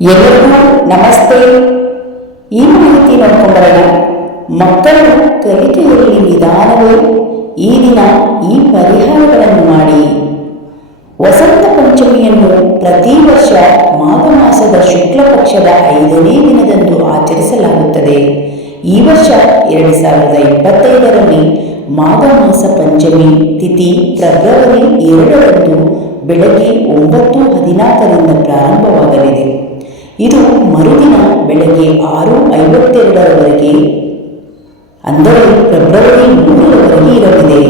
ಎಲ್ಲರಿಗೂ ನಮಸ್ತೆ. ಈ ಮಾಹಿತಿ ನೋಡ್ಕೊಂಬರೋಣ. ಮಕ್ಕಳು ಕಲಿಕೆಯಲ್ಲಿ ನಿಧಾನವೇ. ಈ ದಿನ ಈ ಪರಿಹಾರಗಳನ್ನು ಮಾಡಿ. ವಸಂತ ಪಂಚಮಿಯನ್ನು ಪ್ರತಿ ವರ್ಷ ಮಾಘ ಮಾಸದ ಶುಕ್ಲ ಪಕ್ಷದ ಐದನೇ ದಿನದಂದು ಆಚರಿಸಲಾಗುತ್ತದೆ. ಈ ವರ್ಷ ಎರಡು ಸಾವಿರದ ಇಪ್ಪತ್ತೈದರಲ್ಲಿ ಮಾಘ ಮಾಸ ಪಂಚಮಿ ತಿಥಿ ಫೆಬ್ರವರಿ ಎರಡರಂದು ಬೆಳಗ್ಗೆ ಒಂಬತ್ತು ಹದಿನಾಲ್ಕರಿಂದ ಪ್ರಾರಂಭವಾಗಲಿದೆ. ಇದು ಮರುದಿನ ಬೆಳಗ್ಗೆ ಆರು ಐವತ್ತೆರಡರವರೆಗೆ, ಅಂದರೆ ಫೆಬ್ರವರಿ ಮೂರರವರೆಗೆ ಇರಲಿದೆ.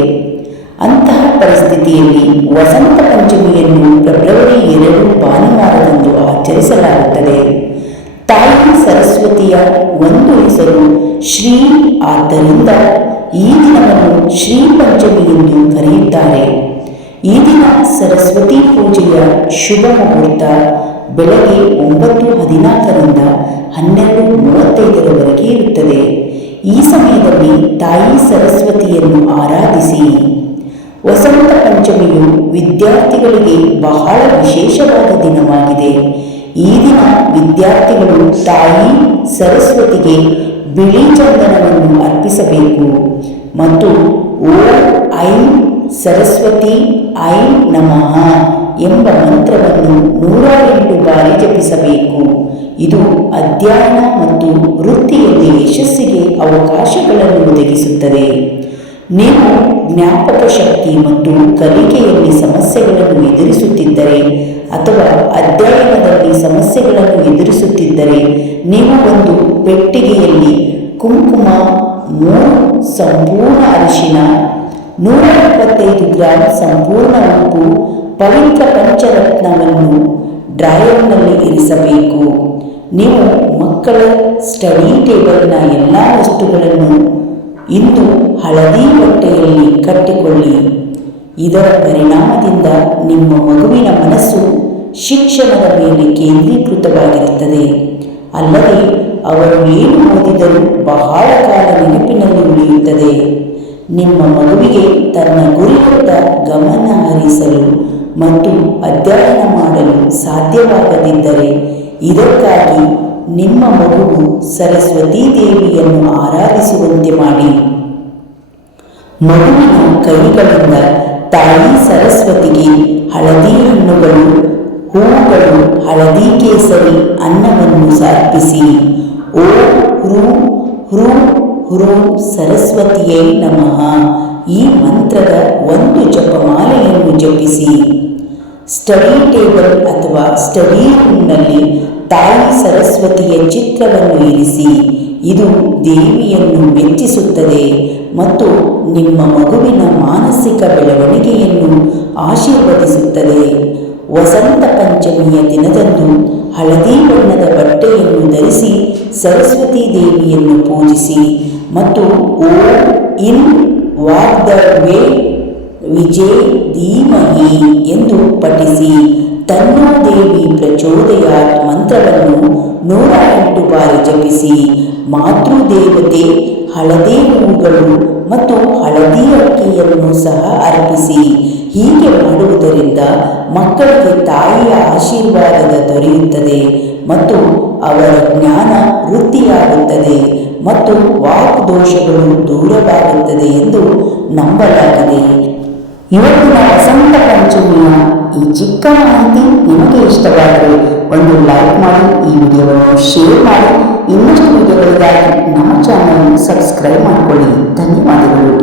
ಅಂತಹ ಪರಿಸ್ಥಿತಿಯಲ್ಲಿ ವಸಂತ ಪಂಚಮಿಯನ್ನು ಫೆಬ್ರವರಿ ಎರಡು ಭಾನುವಾರದಂದು ಆಚರಿಸಲಾಗುತ್ತದೆ. ತಾಯಿ ಸರಸ್ವತಿಯ ಒಂದು ಹೆಸರು ಶ್ರೀ, ಆದ್ದರಿಂದ ಈ ದಿನವನ್ನು ಶ್ರೀ ಪಂಚಮಿ ಎಂದು ಕರೆಯುತ್ತಾರೆ. ಈ ದಿನ ಸರಸ್ವತಿ ಪೂಜೆಯ ಶುಭ ಮುಹೂರ್ತ ಬೆಳಗ್ಗೆ ಒಂಬತ್ತು ಹದಿನಾಲ್ಕರಿಂದ ಹನ್ನೆರಡು ಮೂವತ್ತೈದರವರೆಗೆ ಇರುತ್ತದೆ. ಈ ಸಮಯದಲ್ಲಿ ತಾಯಿ ಸರಸ್ವತಿಯನ್ನು ಆರಾಧಿಸಿ. ವಸಂತ ಪಂಚಮಿಯು ವಿದ್ಯಾರ್ಥಿಗಳಿಗೆ ಬಹಳ ವಿಶೇಷವಾದ ದಿನವಾಗಿದೆ. ಈ ದಿನ ವಿದ್ಯಾರ್ಥಿಗಳು ತಾಯಿ ಸರಸ್ವತಿಗೆ ಬಿಳಿ ಚಂದನವನ್ನು ಅರ್ಪಿಸಬೇಕು ಮತ್ತು ಓ ಐ ಸರಸ್ವತಿ ಐ ನಮಃ. ಎಂಬ ಮಂತ್ರವನ್ನು ನೂರ ಎಂಟು ಬಾರಿ ಜಪಿಸಬೇಕು. ಇದು ಅಧ್ಯಯನ ಮತ್ತು ವೃತ್ತಿಯಲ್ಲಿ ಯಶಸ್ಸಿಗೆ ಅವಕಾಶಗಳನ್ನು ಒದಗಿಸುತ್ತದೆ. ನೀವು ಜ್ಞಾಪಕ ಶಕ್ತಿ ಮತ್ತು ಕಲಿಕೆಯಲ್ಲಿ ಸಮಸ್ಯೆಗಳನ್ನು ಎದುರಿಸುತ್ತಿದ್ದರೆ ಅಥವಾ ಅಧ್ಯಯನದಲ್ಲಿ ಸಮಸ್ಯೆಗಳನ್ನು ಎದುರಿಸುತ್ತಿದ್ದರೆ ನೀವು ಒಂದು ಪೆಟ್ಟಿಗೆಯಲ್ಲಿ ಕುಂಕುಮ, ಮೂರು ಸಂಪೂರ್ಣ ಅರಿಶಿನ ನೂರ ಇಪ್ಪತ್ತೈದು ಗ್ರಾಂ ಸಂಪೂರ್ಣ ಉಪ್ಪು ಪವಿತ್ರ ಪಂಚರತ್ನವನ್ನು ಡ್ರಾಯರ್ನಲ್ಲಿ ಇರಿಸಬೇಕು. ನೀವು ಮಕ್ಕಳ ಸ್ಟಡಿ ಟೇಬಲ್ನ ಎಲ್ಲ ವಸ್ತುಗಳನ್ನು ಇಂದು ಹಳದಿ ಬಟ್ಟೆಯಲ್ಲಿ ಕಟ್ಟಿಕೊಳ್ಳಿ. ಇದರ ಪರಿಣಾಮದಿಂದ ನಿಮ್ಮ ಮಗುವಿನ ಮನಸ್ಸು ಶಿಕ್ಷಣದ ಮೇಲೆ ಕೇಂದ್ರೀಕೃತವಾಗಿರುತ್ತದೆ. ಅಲ್ಲದೆ ಅವರು ಏನು ಓದಿದರೂ ಬಹಳ ಕಾಲ ನೆನಪಿನಲ್ಲಿ ಉಳಿಯುತ್ತದೆ. ನಿಮ್ಮ ಮಗುವಿಗೆ ತನ್ನ ಗುರಿಯತ್ತ ಗಮನ ಹರಿಸಲು ಮತ್ತು ಅಧ್ಯಯನ ಮಾಡಲು ಸಾಧ್ಯವಾಗದಿದ್ದರೆ ಇದಕ್ಕಾಗಿ ನಿಮ್ಮ ಮಗುವು ಸರಸ್ವತಿ ದೇವಿಯನ್ನು ಆರಾಧಿಸುವಂತೆ ಮಾಡಿ. ಮಗುವಿನ ಕೈಗಳಿಂದ ತಾಯಿ ಸರಸ್ವತಿಗೆ ಹಳದಿ ಹಣ್ಣುಗಳು, ಹೂವುಗಳು, ಹಳದಿ ಕೇಸರಿ, ಅನ್ನವನ್ನು ಸಮರ್ಪಿಸಿ. ಓ ಹೃ ಹೃ ಹೃ ಸರಸ್ವತಿಯೇ ನಮಃ. ಈ ಮಂತ್ರದ ಒಂದು ಜಪಮಾಲೆಯನ್ನು ಜಪಿಸಿ. ಸ್ಟಡಿ ಟೇಬಲ್ ಅಥವಾ ಸ್ಟಡಿ ರೂಮ್ನಲ್ಲಿ ತಾಯಿ ಸರಸ್ವತಿಯ ಚಿತ್ರವನ್ನು ಇರಿಸಿ. ಇದು ದೇವಿಯನ್ನು ಮೆಚ್ಚಿಸುತ್ತದೆ ಮತ್ತು ನಿಮ್ಮ ಮಗುವಿನ ಮಾನಸಿಕ ಬೆಳವಣಿಗೆಯನ್ನು ಆಶೀರ್ವದಿಸುತ್ತದೆ. ವಸಂತ ಪಂಚಮಿಯ ದಿನದಂದು ಹಳದಿ ಬಣ್ಣದ ಬಟ್ಟೆಯನ್ನು ಧರಿಸಿ ಸರಸ್ವತಿ ದೇವಿಯನ್ನು ಪೂಜಿಸಿ ಮತ್ತು ಓ ಇನ್ ವಾಕ್ ದ ವೇ ವಿಜಯ್ ಧೀಮಹಿ ಎಂದು ಪಠಿಸಿ. ತನ್ನೋ ದೇವಿ ಪ್ರಚೋದಯ ಮಂತ್ರವನ್ನು ನೂರ ಎಂಟು ಬಾರಿ ಜಪಿಸಿ. ಮಾತೃದೇವತೆ, ಹಳದಿ ಹೂಗಳು ಮತ್ತು ಹಳದಿ ಅಕ್ಕಿಯನ್ನು ಸಹ ಅರ್ಪಿಸಿ. ಹೀಗೆ ಮಾಡುವುದರಿಂದ ಮಕ್ಕಳಿಗೆ ತಾಯಿಯ ಆಶೀರ್ವಾದದ ದೊರೆಯುತ್ತದೆ ಮತ್ತು ಅವರ ಜ್ಞಾನ ವೃದ್ಧಿಯಾಗುತ್ತದೆ ಮತ್ತು ವಾಕ್ ದೋಷಗಳು ದೂರವಾಗುತ್ತದೆ ಎಂದು ನಂಬಲಾಗಿದೆ. ಇವತ್ತಿನ ವಸಂತ ಪಂಚಮಿಯ ಈ ಚಿಕ್ಕ ಮಾಹಿತಿ ನಿಮಗೆ ಇಷ್ಟವಾದರೆ ಒಂದು ಲೈಕ್ ಮಾಡಿ, ಈ ವಿಡಿಯೋವನ್ನು ಶೇರ್ ಮಾಡಿ. ಇನ್ನಷ್ಟು ವಿಡಿಯೋಗಳಿಗಾಗಿ ನಮ್ಮ ಚಾನಲ್ ಸಬ್ಸ್ಕ್ರೈಬ್ ಮಾಡಿಕೊಳ್ಳಿ. ಧನ್ಯವಾದಗಳು.